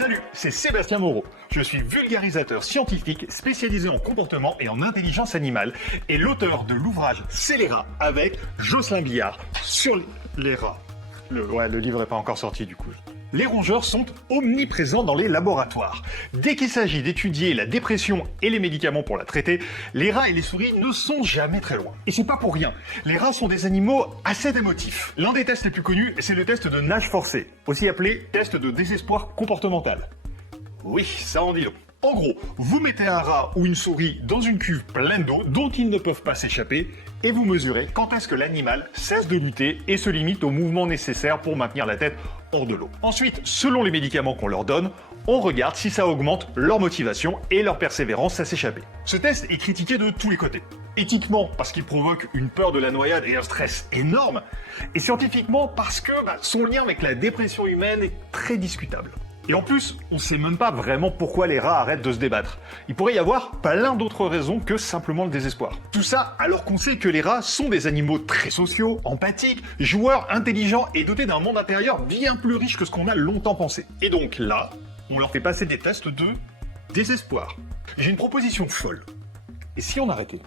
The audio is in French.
Salut, c'est Sébastien Moreau. Je suis vulgarisateur scientifique spécialisé en comportement et en intelligence animale et l'auteur de l'ouvrage C'est les rats avec Jocelyn Billard sur les rats. Le livre n'est pas encore sorti du coup. Les rongeurs sont omniprésents dans les laboratoires. Dès qu'il s'agit d'étudier la dépression et les médicaments pour la traiter, les rats et les souris ne sont jamais très loin. Et c'est pas pour rien. Les rats sont des animaux assez émotifs. L'un des tests les plus connus, c'est le test de nage forcé, aussi appelé test de désespoir comportemental. Oui, ça en dit long. En gros, vous mettez un rat ou une souris dans une cuve pleine d'eau dont ils ne peuvent pas s'échapper et vous mesurez quand est-ce que l'animal cesse de lutter et se limite aux mouvements nécessaires pour maintenir la tête hors de l'eau. Ensuite, selon les médicaments qu'on leur donne, on regarde si ça augmente leur motivation et leur persévérance à s'échapper. Ce test est critiqué de tous les côtés. Éthiquement, parce qu'il provoque une peur de la noyade et un stress énorme, et scientifiquement parce que son lien avec la dépression humaine est très discutable. Et en plus, on sait même pas vraiment pourquoi les rats arrêtent de se débattre. Il pourrait y avoir plein d'autres raisons que simplement le désespoir. Tout ça alors qu'on sait que les rats sont des animaux très sociaux, empathiques, joueurs, intelligents et dotés d'un monde intérieur bien plus riche que ce qu'on a longtemps pensé. Et donc là, on leur fait passer des tests de désespoir. J'ai une proposition folle. Et si on arrêtait ?